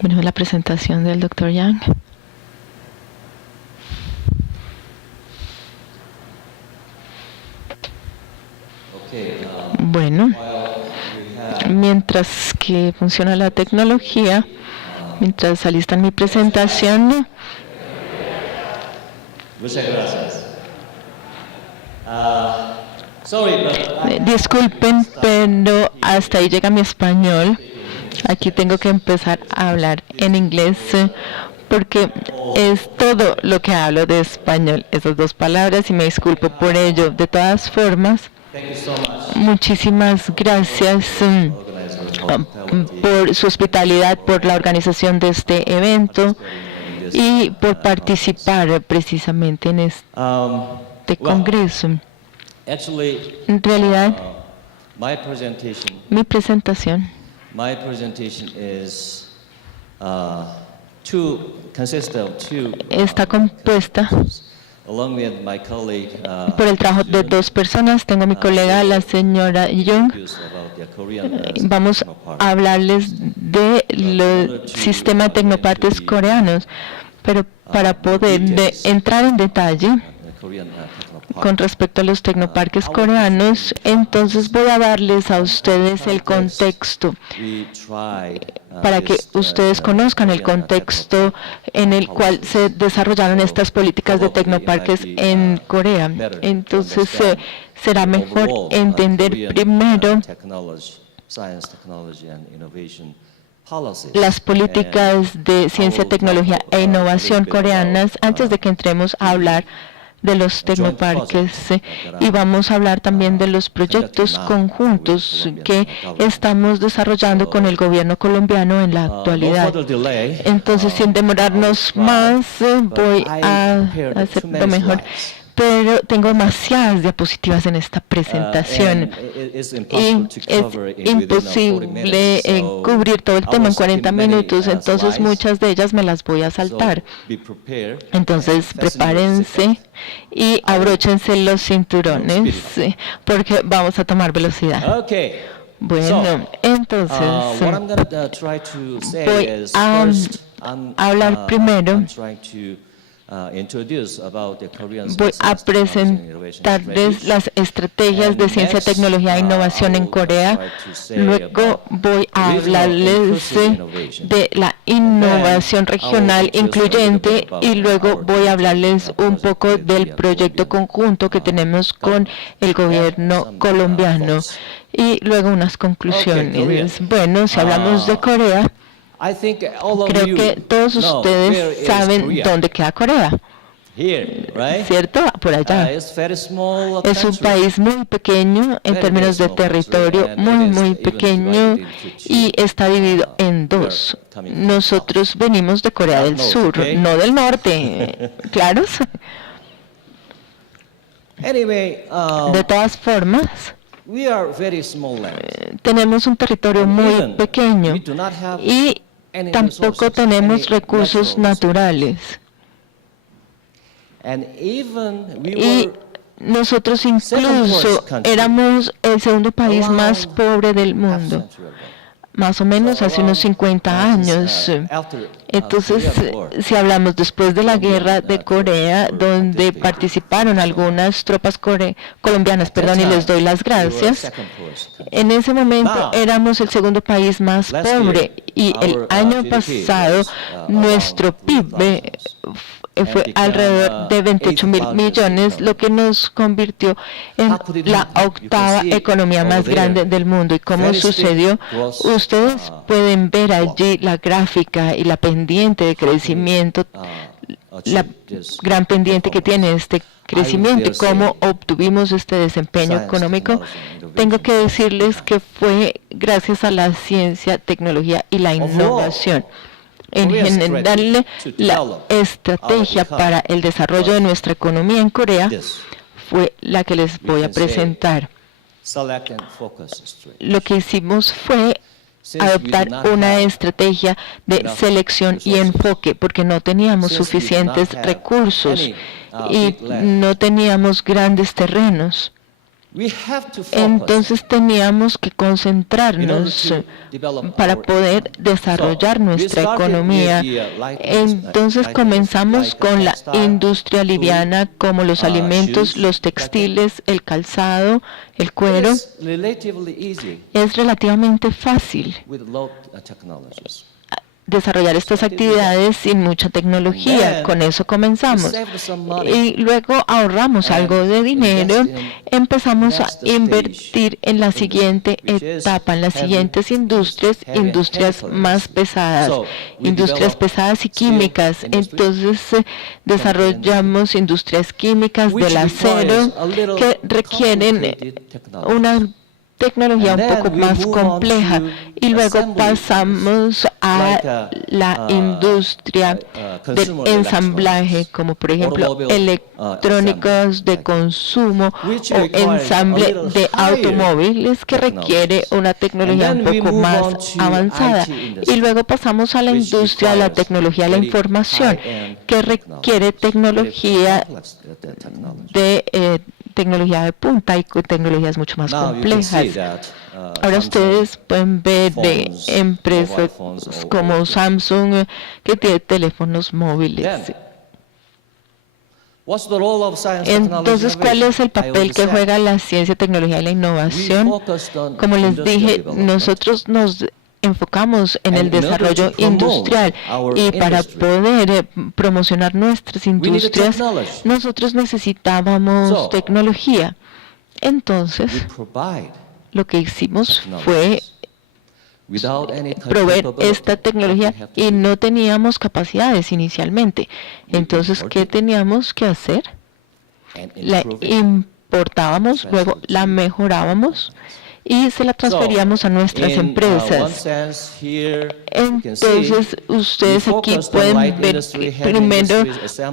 Bueno, la presentación del Dr. Yang. Bueno, mientras que funciona la tecnología, mientras alistan mi presentación. Muchas gracias. Disculpen, pero hasta ahí llega mi español. Aquí tengo que empezar a hablar en inglés porque es todo lo que hablo de español, esas dos palabras, y me disculpo por ello. De todas formas, muchísimas gracias por su hospitalidad, por la organización de este evento y por participar precisamente en este congreso. En realidad, mi presentación está compuesta por el trabajo de dos personas. Tengo a mi colega, la señora Young. Vamos a hablarles de los sistemas de tecnoparques coreanos, pero para poder entrar en detalle con respecto a los tecnoparques coreanos, entonces voy a darles a ustedes el contexto para que ustedes conozcan el contexto en el cual se desarrollaron estas políticas de tecnoparques en Corea. Entonces será mejor entender primero las políticas de ciencia, tecnología e innovación coreanas antes de que entremos a hablar de los tecnoparques, y vamos a hablar también de los proyectos conjuntos que estamos desarrollando con el gobierno colombiano en la actualidad. Entonces, sin demorarnos más, voy a hacer lo mejor. Pero tengo demasiadas diapositivas en esta presentación y es imposible cubrir todo el tema en 40 minutos, entonces muchas de ellas me las voy a saltar. Entonces prepárense y abróchense los cinturones porque vamos a tomar velocidad. Bueno, entonces voy a hablar primero. Voy a presentarles las estrategias de ciencia, tecnología e innovación en Corea. Luego voy a hablarles de la innovación regional incluyente y luego voy a hablarles un poco del proyecto conjunto que tenemos con el gobierno colombiano y luego unas conclusiones. Bueno, si hablamos de Corea, creo que todos ustedes saben dónde queda Corea, ¿cierto? Por allá. Es un país muy pequeño en términos de territorio, muy pequeño, y está dividido en dos. Nosotros venimos de Corea del Sur, no del norte, ¿claros? De todas formas, tenemos un territorio muy pequeño y tampoco tenemos recursos naturales. Y nosotros incluso éramos el segundo país más pobre del mundo, más o menos hace unos 50 años. Entonces, si hablamos después de la guerra de Corea, donde participaron algunas tropas colombianas, y les doy las gracias, en ese momento éramos el segundo país más pobre y el año pasado nuestro PIB fue alrededor de 28.000 millones, lo que nos convirtió en la octava economía más grande del mundo. ¿Y cómo sucedió? Ustedes pueden ver allí la gráfica y la pendiente de crecimiento, la gran pendiente que tiene este crecimiento y cómo obtuvimos este desempeño económico. Tengo que decirles que fue gracias a la ciencia, tecnología y la innovación. En general, la estrategia para el desarrollo de nuestra economía en Corea fue la que les voy a presentar. Lo que hicimos fue adoptar una estrategia de selección y enfoque, porque no teníamos suficientes recursos y no teníamos grandes terrenos. Entonces teníamos que concentrarnos para poder desarrollar nuestra economía. Entonces comenzamos con la industria liviana, como los alimentos, los textiles, el calzado, el cuero. Es relativamente fácil desarrollar estas actividades sin mucha tecnología. Con eso comenzamos. Y luego ahorramos algo de dinero, empezamos a invertir en la siguiente etapa, en las siguientes industrias más pesadas, industrias pesadas y químicas. Entonces desarrollamos industrias químicas del acero que requieren una tecnología un poco más compleja, y luego pasamos a la industria del ensamblaje, como por ejemplo electrónicos de consumo o ensamble de automóviles, que requiere una tecnología un poco más avanzada. Y luego pasamos a la industria de la tecnología de la información, que requiere tecnología de punta y tecnologías mucho más complejas. Ahora ustedes pueden ver de empresas como Samsung que tiene teléfonos móviles. Entonces, ¿cuál es el papel que juega la ciencia, tecnología y la innovación? Como les dije, nosotros nos enfocamos en el desarrollo industrial, y para poder promocionar nuestras industrias, nosotros necesitábamos tecnología. Entonces, lo que hicimos fue proveer esta tecnología, y no teníamos capacidades inicialmente. Entonces, ¿qué teníamos que hacer? La importábamos, luego la mejorábamos y se la transferíamos a nuestras empresas. Entonces, ustedes aquí pueden ver, primero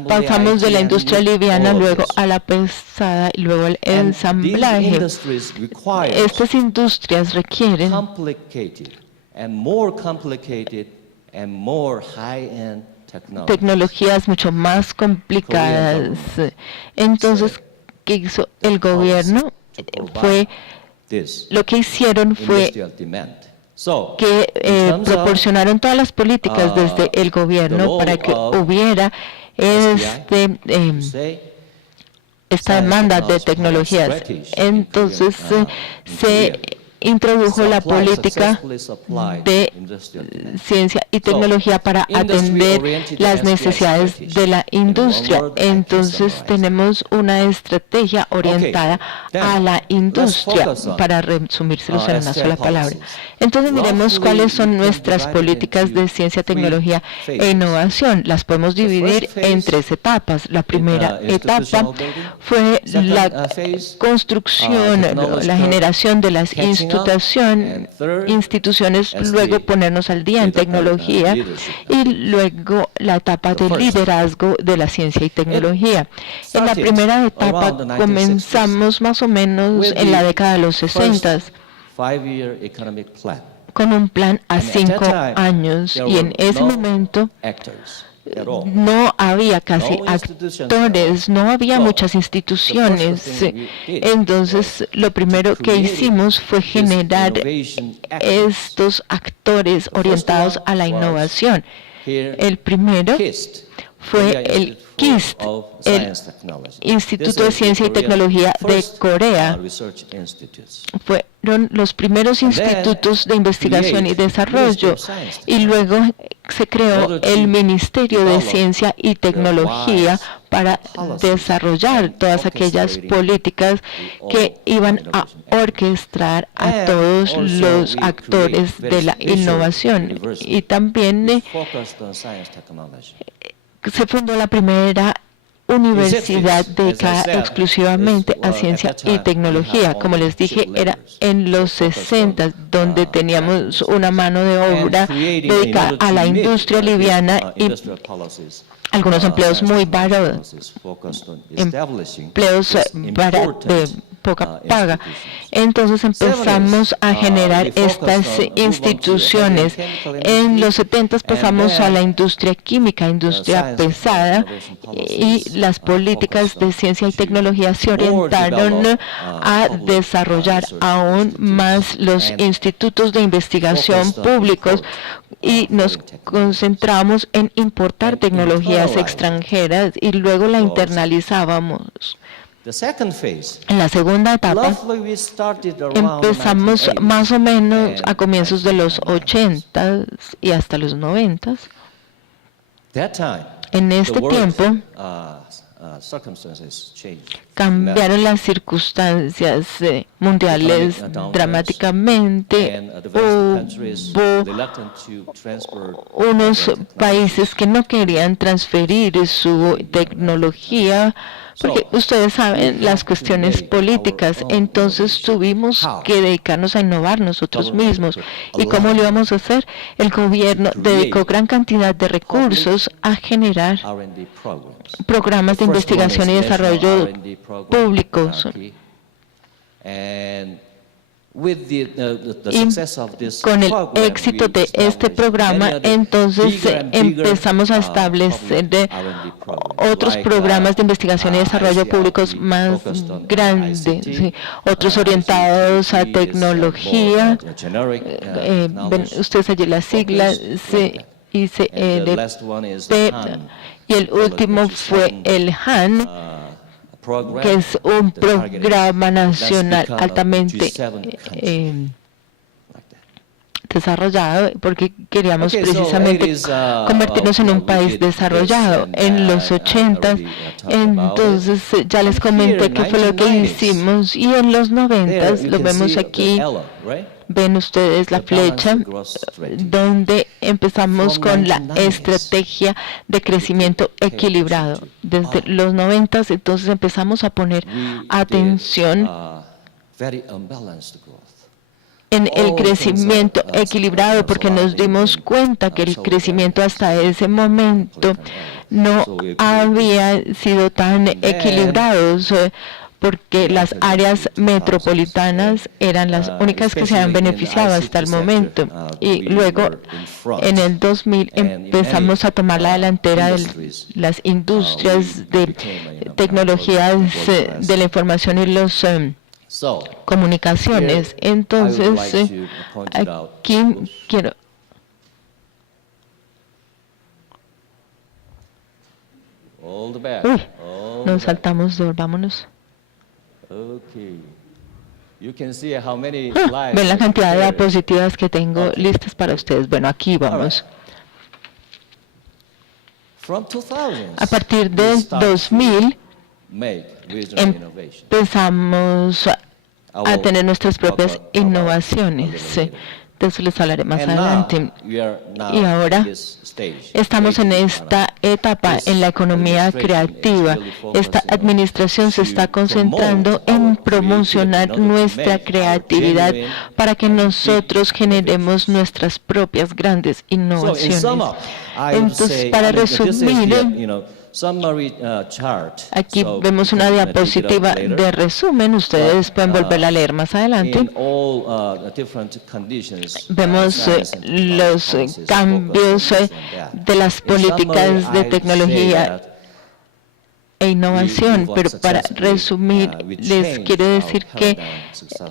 pasamos de la industria liviana, luego a la pesada y luego al ensamblaje. Estas industrias requieren tecnologías mucho más complicadas. Entonces, ¿qué hizo el gobierno? Lo que hicieron fue que proporcionaron todas las políticas desde el gobierno para que hubiera esta demanda de tecnologías. Entonces se introdujo la política de ciencia y tecnología para atender las necesidades de la industria. Entonces tenemos una estrategia orientada a la industria, para resumírselos en una sola palabra. Entonces miremos cuáles son nuestras políticas de ciencia, tecnología e innovación. Las podemos dividir en 3 etapas. La primera etapa fue la construcción, la generación de las instituciones, luego ponernos al día en tecnología, y luego la etapa de liderazgo de la ciencia y tecnología. En la primera etapa comenzamos más o menos en la década de los 60 con un plan a 5 años, y en ese momento no había casi actores, no había muchas instituciones. Entonces, lo primero que hicimos fue generar estos actores orientados a la innovación. El primero fue el KIST, el Instituto de Ciencia y Tecnología de Corea. Fueron los primeros institutos de investigación y desarrollo, y luego se creó el Ministerio de Ciencia y Tecnología para desarrollar todas aquellas políticas que iban a orquestar a todos los actores de la innovación. Y también se fundó la primera universidad dedicada exclusivamente a ciencia y tecnología. Como les dije, era en los 60, donde teníamos una mano de obra dedicada a la industria liviana, y algunos empleos muy baratos, empleos de poca paga. Entonces empezamos a generar estas instituciones. En los 70 pasamos a la industria química, industria pesada, y las políticas de ciencia y tecnología se orientaron a desarrollar aún más los institutos de investigación públicos y nos concentramos en importar tecnologías extranjeras y luego la internalizábamos. En la segunda etapa empezamos más o menos a comienzos de los 80 y hasta los 90. En este tiempo cambiaron las circunstancias mundiales dramáticamente. Hubo unos países que no querían transferir su tecnología porque ustedes saben las cuestiones políticas, entonces tuvimos que dedicarnos a innovar nosotros mismos. ¿Y cómo lo íbamos a hacer? El gobierno dedicó gran cantidad de recursos a generar programas de investigación y desarrollo públicos. Y con el éxito de este programa, entonces empezamos a establecer otros programas de investigación y desarrollo públicos más grandes, ¿sí? Otros orientados a tecnología. Ven ustedes allí las siglas, ICEDP, y el último fue el HAN, que es un programa nacional altamente desarrollado, porque queríamos precisamente convertirnos en un país desarrollado. En los 80, entonces ya les comenté qué fue lo que hicimos, y en los 90, lo vemos aquí, ven ustedes la flecha, donde empezamos con la estrategia de crecimiento equilibrado. Desde los 90, entonces empezamos a poner atención en el crecimiento equilibrado, porque nos dimos cuenta que el crecimiento hasta ese momento no había sido tan equilibrado, porque las áreas metropolitanas eran las únicas que se han beneficiado hasta el momento. Y luego, en el 2000, empezamos a tomar la delantera de las industrias de tecnologías de la información y los comunicaciones. Entonces, aquí quiero... Uy, nos saltamos, devolvámonos. Ven la cantidad de diapositivas que tengo listas para ustedes. Bueno, aquí vamos. A partir del 2000 empezamos a tener nuestras propias innovaciones. De eso les hablaré más adelante. Y ahora estamos en esta etapa en la economía creativa. Esta administración se está concentrando en promocionar nuestra creatividad para que nosotros generemos nuestras propias grandes innovaciones. Entonces, para resumir, aquí vemos una diapositiva de resumen, ustedes pueden volverla a leer más adelante. Vemos los cambios de las políticas de tecnología e innovación, pero para resumir, les quiero decir que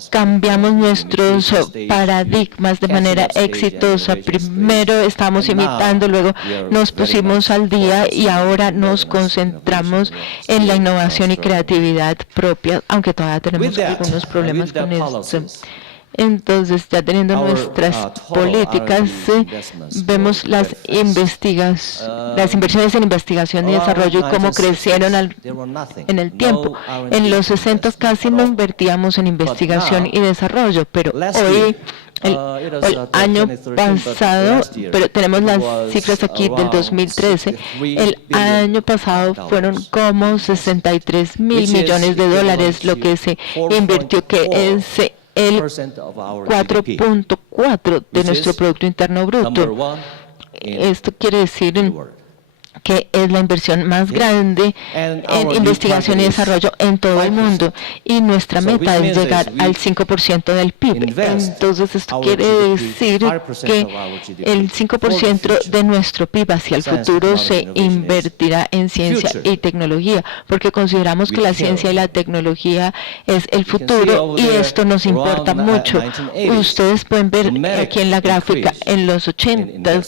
cambiamos nuestros paradigmas de manera exitosa. Primero estábamos imitando, luego nos pusimos al día y ahora nos concentramos en la innovación y creatividad propia, aunque todavía tenemos algunos problemas con esto. Entonces, ya teniendo nuestras políticas, vemos las inversiones en investigación y desarrollo y cómo crecieron en el tiempo. En los 60 casi no invertíamos en investigación y desarrollo, pero hoy, el año pasado, pero tenemos las cifras aquí del 2013, el año pasado fueron como 63 mil millones de dólares lo que se invirtió, que es el 4.4 de nuestro Producto Interno Bruto. Esto quiere decir que es la inversión más grande en investigación y desarrollo en todo el mundo, y nuestra meta es llegar al 5% del PIB. Entonces esto quiere decir que el 5% de nuestro PIB hacia el futuro se invertirá en ciencia y tecnología, porque consideramos que la ciencia y la tecnología es el futuro y esto nos importa mucho. Ustedes pueden ver aquí en la gráfica, en los 80,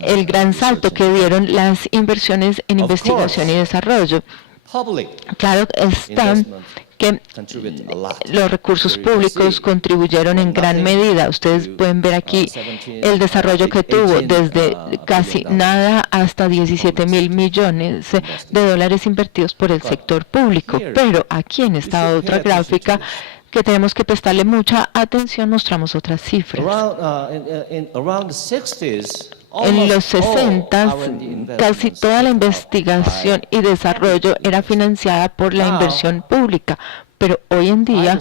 el gran salto que dieron las inversiones en investigación y desarrollo. Claro está que los recursos públicos contribuyeron en gran medida. Ustedes pueden ver aquí el desarrollo que tuvo desde casi nada hasta 17.000 millones de dólares invertidos por el sector público. Pero aquí en esta otra gráfica, que tenemos que prestarle mucha atención, mostramos otras cifras. En los 60, casi toda la investigación y desarrollo era financiada por la inversión pública, pero hoy en día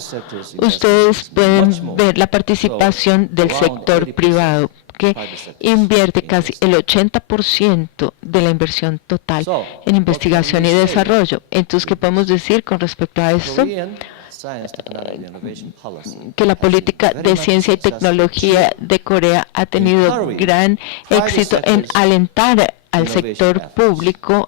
ustedes pueden ver la participación del sector privado, que invierte casi el 80% de la inversión total en investigación y desarrollo. Entonces, ¿qué podemos decir con respecto a esto? Que la política de ciencia y tecnología de Corea ha tenido gran éxito en alentar al sector público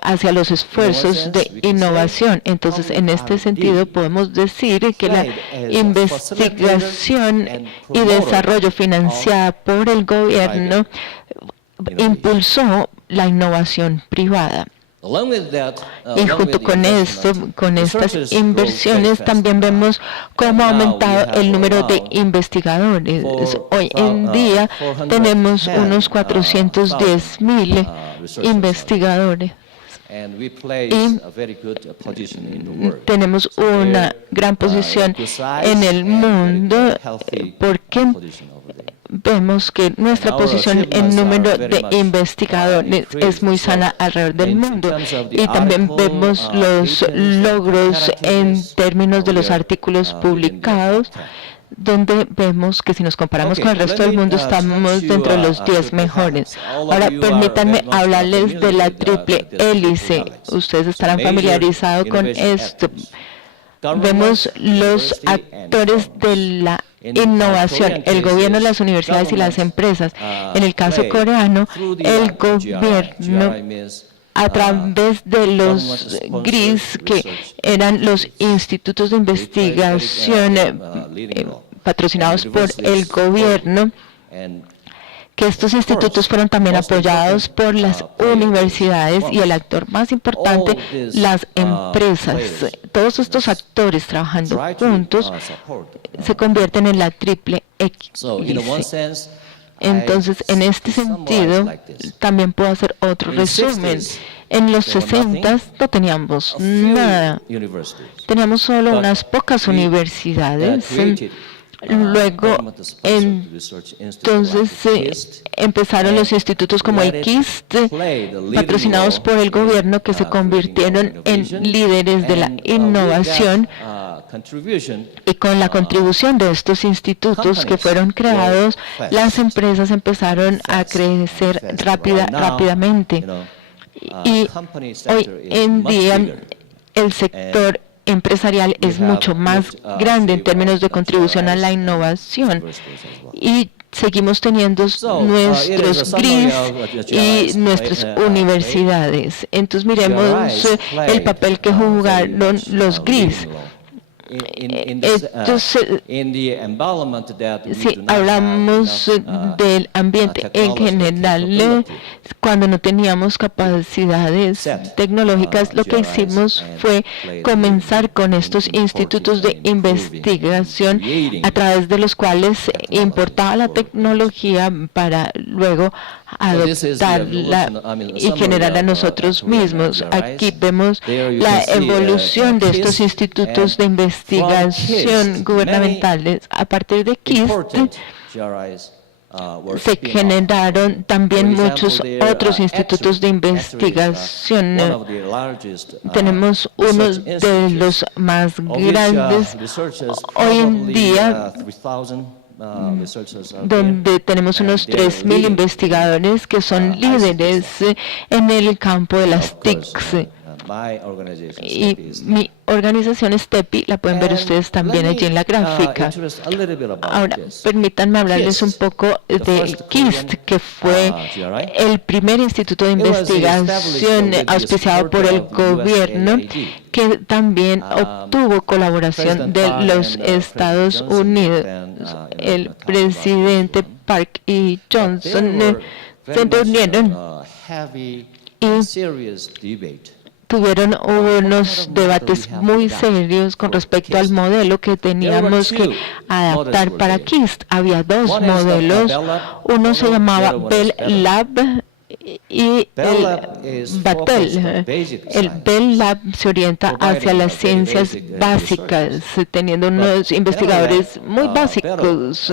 hacia los esfuerzos de innovación. Entonces, en este sentido, podemos decir que la investigación y desarrollo financiada por el gobierno impulsó la innovación privada. Y junto con esto, con estas inversiones, también vemos cómo ha aumentado el número de investigadores. Hoy en día tenemos unos 410.000 investigadores. Y tenemos una gran posición en el mundo porque vemos que nuestra posición en número de investigadores es muy sana alrededor del mundo, y también vemos los logros en términos de los artículos publicados, donde vemos que si nos comparamos con el resto del mundo estamos dentro de los 10 mejores. Ahora permítanme hablarles de la triple hélice. Ustedes estarán familiarizados con esto. Vemos los actores de la innovación, el gobierno, las universidades y las empresas. En el caso coreano, el gobierno, a través de los GRIS, que eran los institutos de investigación patrocinados por el gobierno, que estos institutos fueron también apoyados por las universidades y el actor más importante, las empresas. Todos estos actores trabajando juntos se convierten en la triple hélice. Entonces, en este sentido, también puedo hacer otro resumen. En los 60 no teníamos nada. Teníamos solo unas pocas universidades. Luego, entonces, empezaron los institutos como el KIST, patrocinados por el gobierno, que se convirtieron en líderes de la innovación, y con la contribución de estos institutos que fueron creados, las empresas empezaron a crecer rápidamente. Y hoy en día el sector empresarial es mucho más grande en términos de contribución a la innovación, y seguimos teniendo nuestros GRIS y nuestras universidades. Entonces miremos el papel que jugaron los GRIS. Si hablamos del ambiente en general, cuando no teníamos capacidades tecnológicas, lo que hicimos fue comenzar con estos institutos de investigación a través de los cuales se importaba la tecnología para luego adoptarla y generarla nosotros mismos. Aquí vemos la evolución de estos institutos de investigación gubernamentales. A partir de KIST se generaron también muchos otros institutos de investigación. Tenemos uno de los más grandes. Hoy en día donde tenemos unos 3.000 investigadores que son líderes en el campo de las TICs. Y mi organización es TEPI, la pueden ver ustedes también allí en la gráfica. Ahora, permítanme hablarles un poco del KIST, que fue el primer instituto de investigación auspiciado por el gobierno, que también obtuvo colaboración de los Estados Unidos. El presidente Park y Johnson se reunieron y tuvieron unos debates muy serios con respecto al modelo que teníamos que adaptar para KIST. Había dos modelos, uno se llamaba Bell Lab y el Battelle. El Bell Lab se orienta hacia las ciencias básicas, teniendo unos investigadores muy básicos,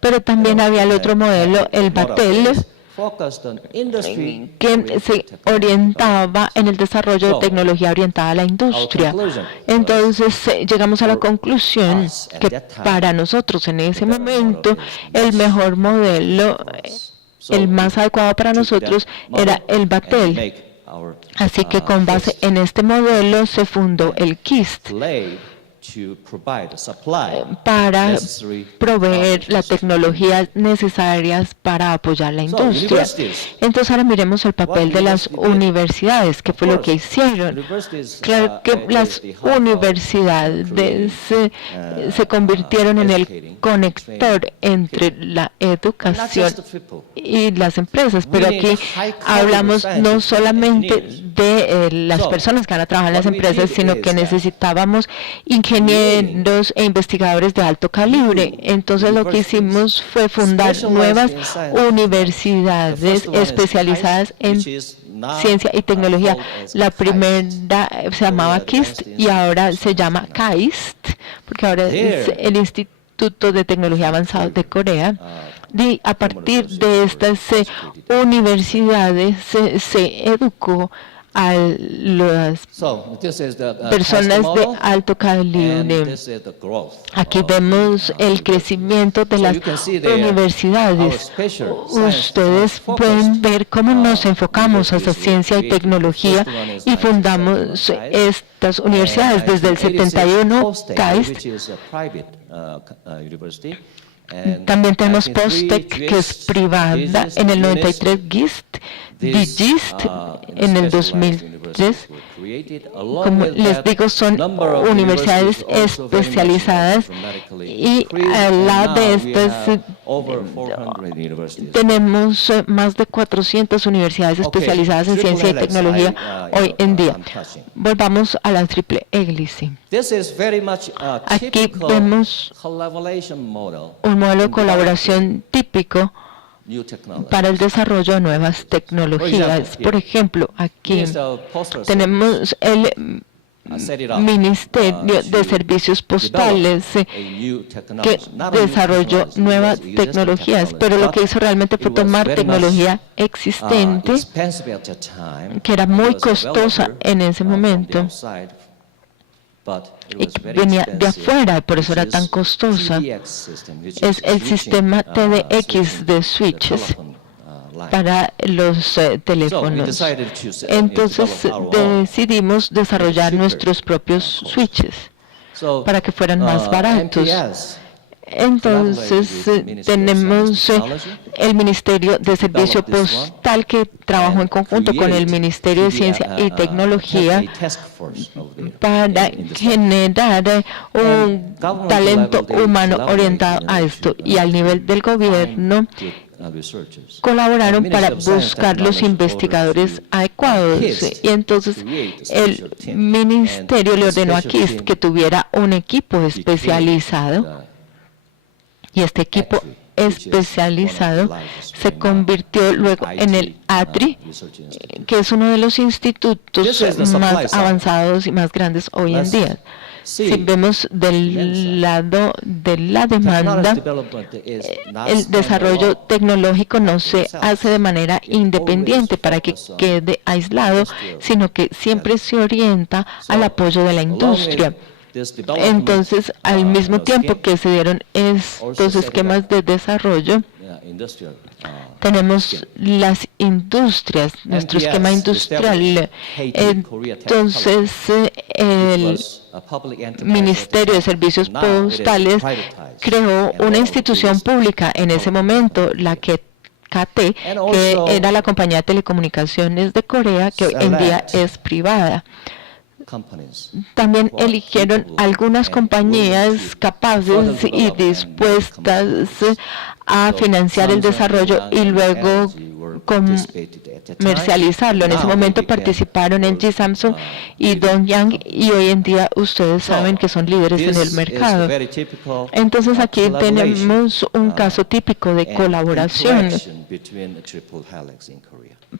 pero también había el otro modelo, el Battelle, que se orientaba en el desarrollo de tecnología orientada a la industria. Entonces llegamos a la conclusión que para nosotros en ese momento el mejor modelo, el más adecuado para nosotros, era el Battelle. Así que con base en este modelo se fundó el KIST para proveer las tecnologías necesarias para apoyar la industria. Entonces ahora miremos el papel de las universidades, qué fue lo que hicieron. Claro que las universidades se convirtieron en el conector entre la educación y las empresas, pero aquí hablamos no solamente de las personas que van a trabajar en las empresas, sino que necesitábamos ingenieros e investigadores de alto calibre. Entonces lo que hicimos fue fundar nuevas universidades especializadas en ciencia y tecnología. La primera se llamaba KIST y ahora se llama KAIST, porque ahora es el Instituto de Tecnología Avanzada de Corea. Y a partir de estas universidades se educó a las personas de alto calibre. Aquí vemos el crecimiento de las universidades. Ustedes pueden ver cómo nos enfocamos hacia ciencia y tecnología y fundamos estas universidades desde el 71, KAIST. También tenemos POSTEC, que es privada, en el 93 GIST, DIGIST en el 2003. Como les digo, son universidades especializadas y al lado de estas tenemos más de 400 universidades especializadas en ciencia y tecnología hoy en día. Volvamos a la triple hélice. Aquí vemos un modelo de colaboración típico para el desarrollo de nuevas tecnologías. Por ejemplo, aquí tenemos el Ministerio de Servicios Postales que desarrolló nuevas tecnologías, pero lo que hizo realmente fue tomar tecnología existente que era muy costosa en ese momento y venía de afuera, y por eso era tan costosa. Es el sistema TDX de switches para los teléfonos. Entonces decidimos desarrollar nuestros propios switches para que fueran más baratos. Entonces tenemos el Ministerio de Servicio Postal que trabajó en conjunto con el Ministerio de Ciencia y Tecnología para generar un talento humano orientado a esto, y al nivel del gobierno colaboraron para buscar los investigadores adecuados, y entonces el ministerio le ordenó a KIST que tuviera un equipo especializado, y este equipo especializado se convirtió luego en el ATRI, que es uno de los institutos más avanzados y más grandes hoy en día. Si vemos del lado de la demanda, el desarrollo tecnológico no se hace de manera independiente para que quede aislado, sino que siempre se orienta al apoyo de la industria. Entonces, al mismo tiempo que se dieron estos esquemas de desarrollo, tenemos las industrias, nuestro esquema industrial. Entonces, el Ministerio de Servicios Postales creó una institución pública en ese momento, la KT, que era la compañía de telecomunicaciones de Corea, que hoy en día es privada. También eligieron algunas compañías capaces y dispuestas a financiar el desarrollo y luego comercializarlo. En ese momento participaron LG, Samsung y Dongyang, y hoy en día ustedes saben que son líderes en el mercado. Entonces aquí tenemos un caso típico de colaboración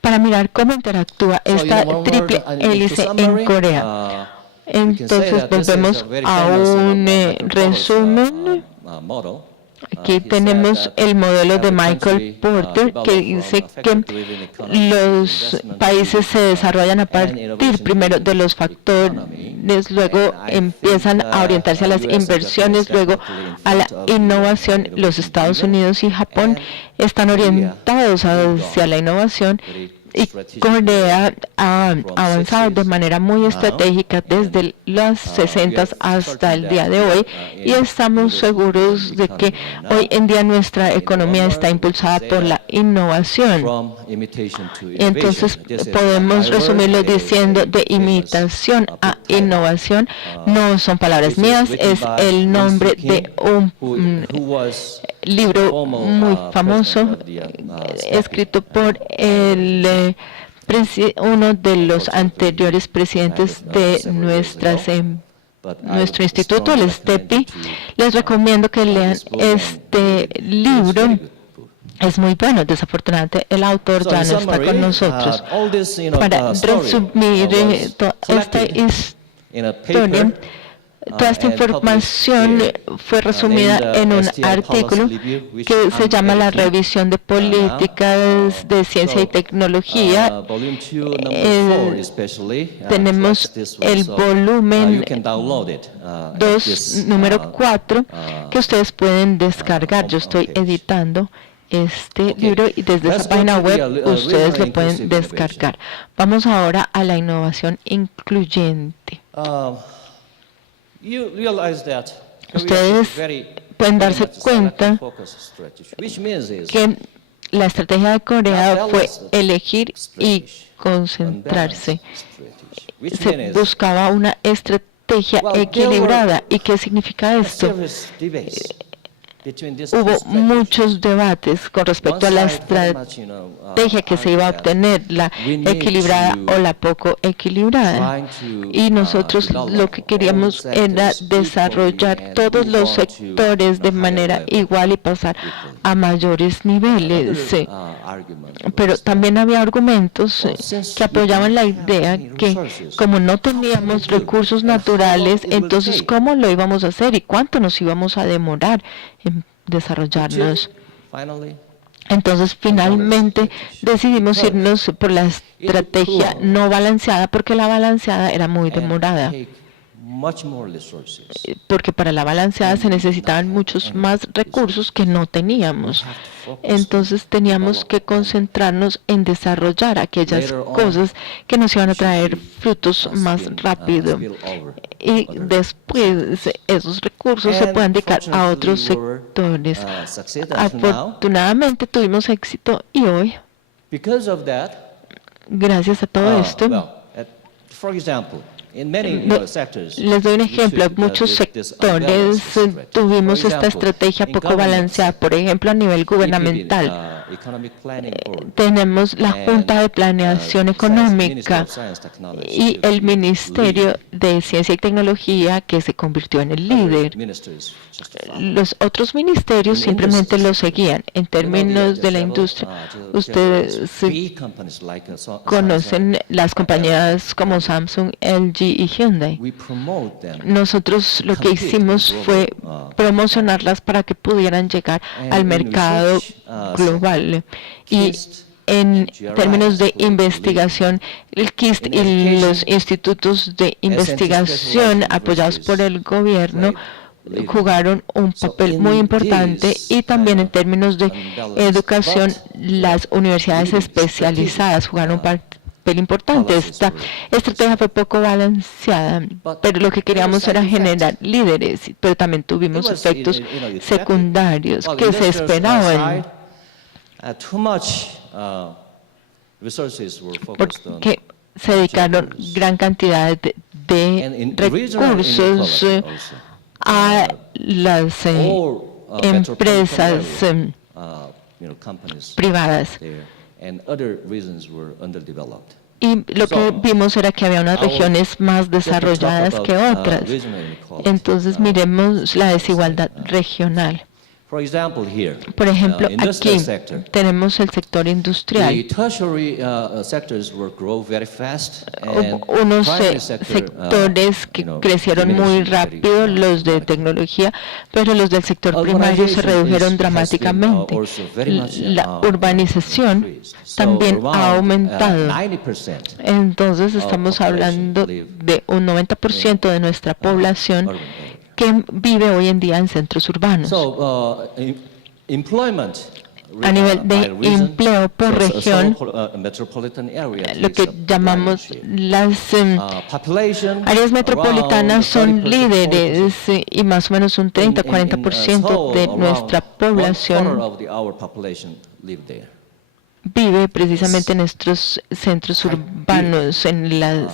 para mirar cómo interactúa esta triple hélice en Corea. Entonces volvemos a un resumen. Aquí tenemos el modelo de Michael Porter, que dice que los países se desarrollan a partir primero de los factores, luego empiezan a orientarse a las inversiones, luego a la innovación. Los Estados Unidos y Japón están orientados hacia la innovación, y Corea ha avanzado de manera muy estratégica desde los 60 hasta el día de hoy, y estamos seguros de que hoy en día nuestra economía está impulsada por la innovación. Entonces podemos resumirlo diciendo de imitación a innovación. No son palabras mías, es el nombre de un libro muy famoso escrito por uno de los anteriores presidentes de nuestro instituto, el STEPI. Les recomiendo que lean este libro. Es muy bueno. Desafortunadamente, el autor ya no está con nosotros. Para resumir esta historia, toda esta información fue resumida en un artículo que se llama La revisión de políticas de ciencia y tecnología. Tenemos el volumen 2, número 4, que ustedes pueden descargar. Yo estoy editando este libro y desde esa página web ustedes lo pueden descargar. Vamos ahora a la innovación incluyente. Ustedes pueden darse cuenta que la estrategia de Corea fue elegir y concentrarse. Se buscaba una estrategia equilibrada. ¿Y qué significa esto? Hubo muchos debates con respecto a la estrategia que se iba a obtener, la equilibrada o la poco equilibrada. Y nosotros lo que queríamos era desarrollar todos los sectores de manera igual y pasar a mayores niveles. Pero también había argumentos que apoyaban la idea que como no teníamos recursos naturales, entonces ¿cómo lo íbamos a hacer y cuánto nos íbamos a demorar en desarrollarnos? Entonces finalmente decidimos irnos por la estrategia no balanceada, porque la balanceada era muy demorada. Porque para la balanceada se necesitaban muchos más recursos que no teníamos. Entonces teníamos que concentrarnos en desarrollar aquellas cosas que nos iban a traer frutos más rápido. Y después esos recursos se pueden dedicar a otros sectores. Afortunadamente tuvimos éxito y hoy, gracias a todo esto, les doy un ejemplo. En muchos sectores tuvimos esta estrategia poco balanceada. Por ejemplo, a nivel gubernamental, tenemos la Junta de Planeación Económica y el Ministerio de Ciencia y Tecnología, que se convirtió en el líder. Los otros ministerios simplemente lo seguían. En términos de la industria, ustedes conocen las compañías como Samsung, LG y Hyundai. Nosotros lo que hicimos fue promocionarlas para que pudieran llegar al mercado global. Y en términos de investigación, el KIST y los institutos de investigación apoyados por el gobierno jugaron un papel muy importante, y también en términos de educación, las universidades especializadas jugaron un papel importante. Esta estrategia fue poco balanceada, pero lo que queríamos era generar líderes, pero también tuvimos efectos secundarios que se esperaban, porque se dedicaron gran cantidad de recursos a las empresas privadas. Y lo que vimos era que había unas regiones más desarrolladas que otras. Entonces miremos la desigualdad regional. Por ejemplo, aquí tenemos el sector industrial. Unos sectores que crecieron muy rápido, los de tecnología, pero los del sector primario se redujeron dramáticamente. La urbanización también ha aumentado. Entonces estamos hablando de un 90% de nuestra población que vive hoy en día en centros urbanos. A nivel de empleo por región, lo que llamamos las áreas metropolitanas son líderes, y más o menos un 30-40% de nuestra población vive precisamente en nuestros centros urbanos, en las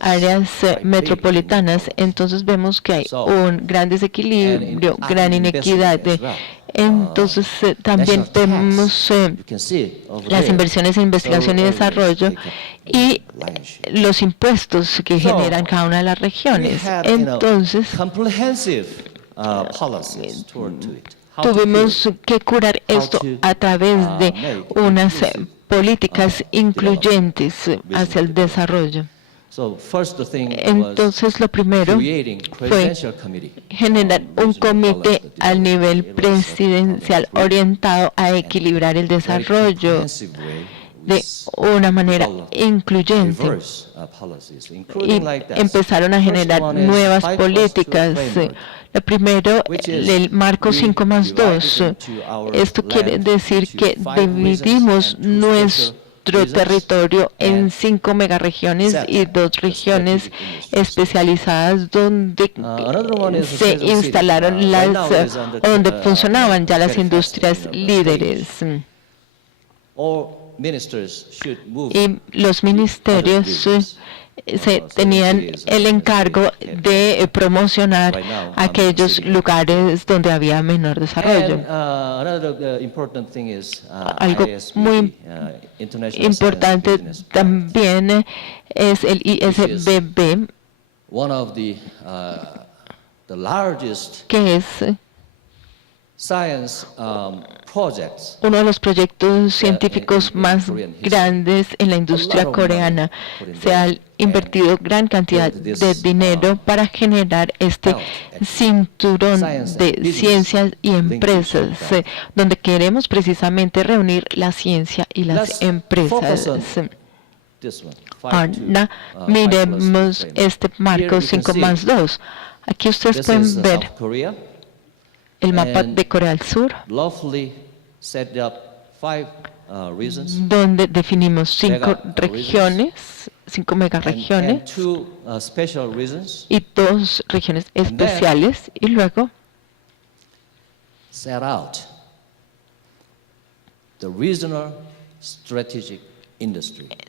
áreas metropolitanas. Entonces vemos que hay un gran desequilibrio, gran inequidad. Entonces también vemos las inversiones en investigación y desarrollo y los impuestos que generan cada una de las regiones. Entonces tuvimos que curar esto a través de unas políticas incluyentes hacia el desarrollo. Entonces, lo primero fue generar un comité a nivel presidencial orientado a equilibrar el desarrollo de una manera incluyente, y empezaron a generar nuevas políticas. Lo primero, el marco 5+2. Esto quiere decir que dividimos nuestro territorio en 5 megaregiones y 2 regiones especializadas donde se instalaron donde funcionaban ya las industrias líderes. Y los ministerios tenían el encargo de promocionar aquellos lugares donde había menor desarrollo. Algo muy importante también es el ISBB, que es uno de los proyectos científicos más grandes en la industria coreana. Se ha invertido gran cantidad de dinero para generar este cinturón de ciencias y empresas, donde queremos precisamente reunir la ciencia y las empresas. Ahora miremos este marco 5+2. Aquí ustedes pueden ver el mapa de Corea del Sur, donde definimos 5 regiones, 5 megaregiones y 2 regiones especiales, y luego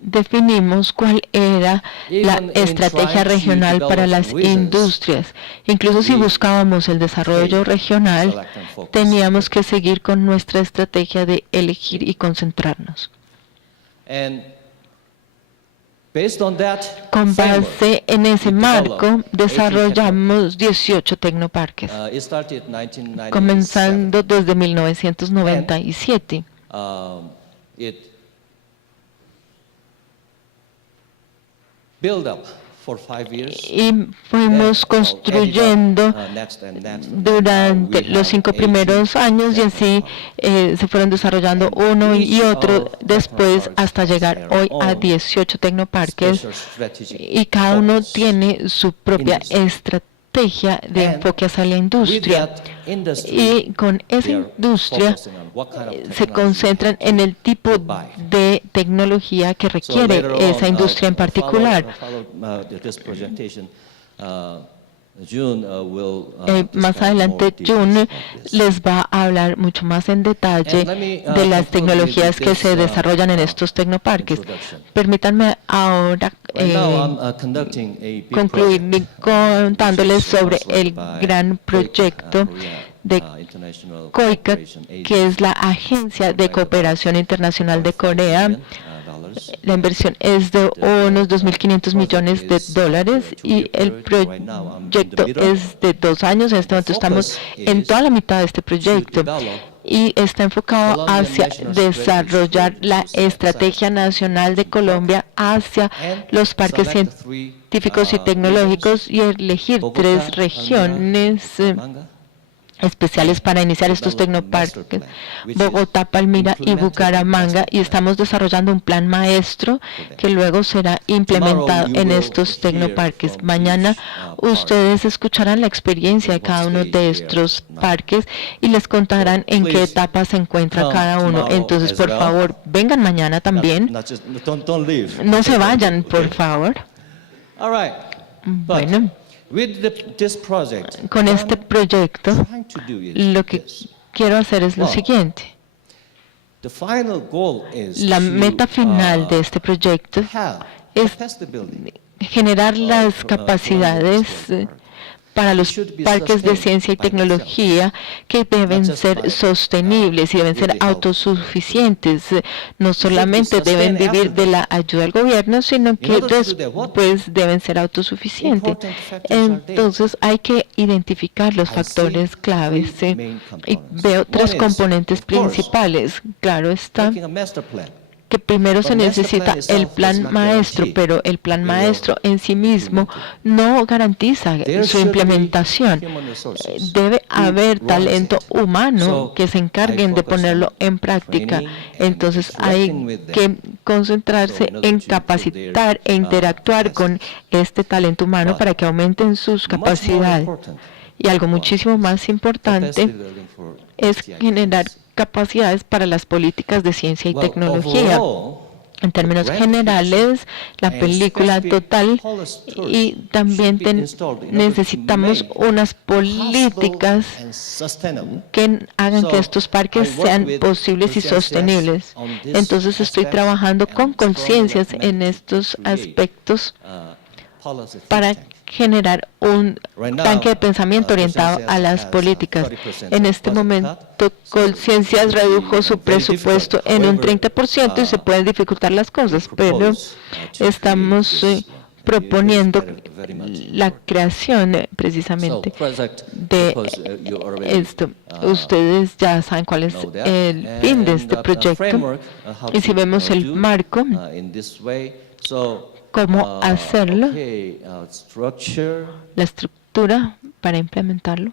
definimos cuál era la estrategia regional para las industrias. Incluso si buscábamos el desarrollo regional, teníamos que seguir con nuestra estrategia de elegir y concentrarnos. Con base en ese marco, desarrollamos 18 tecnoparques, comenzando desde 1997. y fuimos construyendo durante los 5 primeros años y así se fueron desarrollando uno y otro después hasta llegar hoy a 18 tecnoparques y cada uno tiene su propia estrategia de enfoque hacia la industria y con esa industria se concentran en el tipo de tecnología que requiere esa industria en particular. Más adelante, Jun les va a hablar mucho más en detalle de las tecnologías que se desarrollan en estos tecnoparques. Permítanme ahora concluir contándoles sobre el gran proyecto de COICA, que es la Agencia de Cooperación Internacional de Corea. La inversión es de unos $2.500 millones y el proyecto es de 2 años. En este momento estamos en toda la mitad de este proyecto y está enfocado hacia desarrollar la estrategia nacional de Colombia hacia los parques científicos y tecnológicos y elegir 3 regiones especiales para iniciar estos tecnoparques: Bogotá, Palmira y Bucaramanga, y estamos desarrollando un plan maestro que luego será implementado en estos tecnoparques. Mañana ustedes escucharán la experiencia de cada uno de estos parques y les contarán en qué etapa se encuentra cada uno. Entonces, por favor, vengan mañana también. No se vayan, por favor. Bueno. Con este proyecto, lo que quiero hacer es lo siguiente. La meta final de este proyecto es generar las capacidades para los parques de ciencia y tecnología que deben ser sostenibles y deben ser autosuficientes. No solamente deben vivir de la ayuda del gobierno, sino que después deben ser autosuficientes. Entonces hay que identificar los factores claves. Y veo 3 componentes principales. Claro está que primero se necesita el plan maestro, pero el plan maestro en sí mismo no garantiza su implementación. Debe haber talento humano que se encarguen de ponerlo en práctica. Entonces hay que concentrarse en capacitar e interactuar con este talento humano para que aumenten sus capacidades. Y algo muchísimo más importante es generar capacidades para las políticas de ciencia y tecnología. En términos generales, la película total, y también necesitamos unas políticas que hagan que estos parques sean posibles y sostenibles. Entonces estoy trabajando con conciencias en estos aspectos para generar un tanque de pensamiento orientado a las políticas. En este momento, Conciencias redujo su presupuesto en un 30% y se pueden dificultar las cosas, pero estamos proponiendo la creación precisamente de esto. Ustedes ya saben cuál es el fin de este proyecto, y si vemos el marco, cómo hacerlo, la estructura para implementarlo,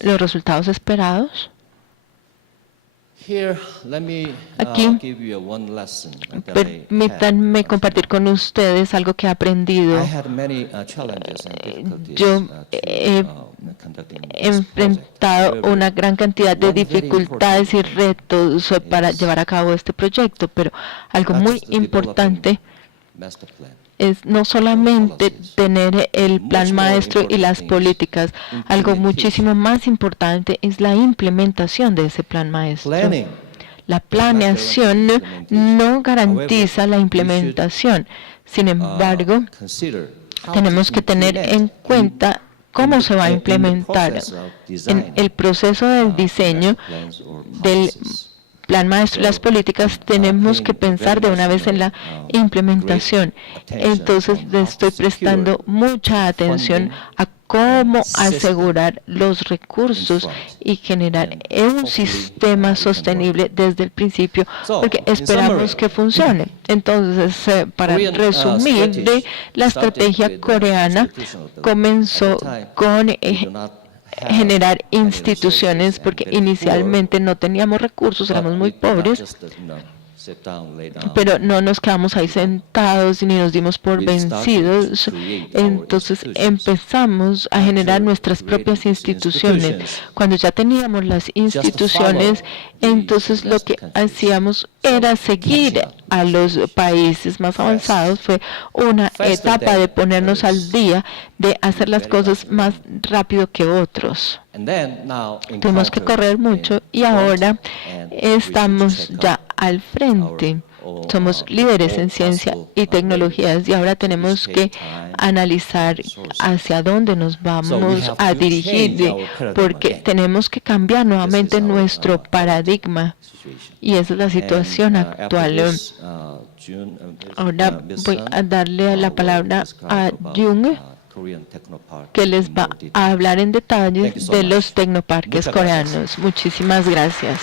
los resultados esperados. Aquí, permítanme compartir con ustedes algo que he aprendido. Yo he enfrentado una gran cantidad de dificultades y retos para llevar a cabo este proyecto, pero algo muy importante es no solamente tener el plan maestro y las políticas, algo muchísimo más importante es la implementación de ese plan maestro. La planeación no garantiza la implementación. Sin embargo, tenemos que tener en cuenta cómo se va a implementar. En el proceso del diseño del plan maestro y las políticas, tenemos que pensar de una vez en la implementación. Entonces, le estoy prestando mucha atención a cómo asegurar los recursos y generar un sistema sostenible desde el principio, porque esperamos que funcione. Entonces, para resumir, la estrategia coreana comenzó con generar instituciones, porque inicialmente no teníamos recursos, éramos muy pobres, pero no nos quedamos ahí sentados ni nos dimos por vencidos. Entonces empezamos a generar nuestras propias instituciones. Cuando ya teníamos las instituciones, entonces lo que hacíamos era seguir a los países más avanzados. Fue una etapa de ponernos al día, de hacer las cosas más rápido que otros. Tuvimos que correr mucho y ahora estamos ya al frente. Somos líderes en ciencia y tecnologías y ahora tenemos que analizar hacia dónde nos vamos a dirigir, porque tenemos que cambiar nuevamente nuestro paradigma y esa es la situación actual. Ahora voy a darle la palabra a Jung, que les va a hablar en detalles de los tecnoparques coreanos. Muchísimas gracias.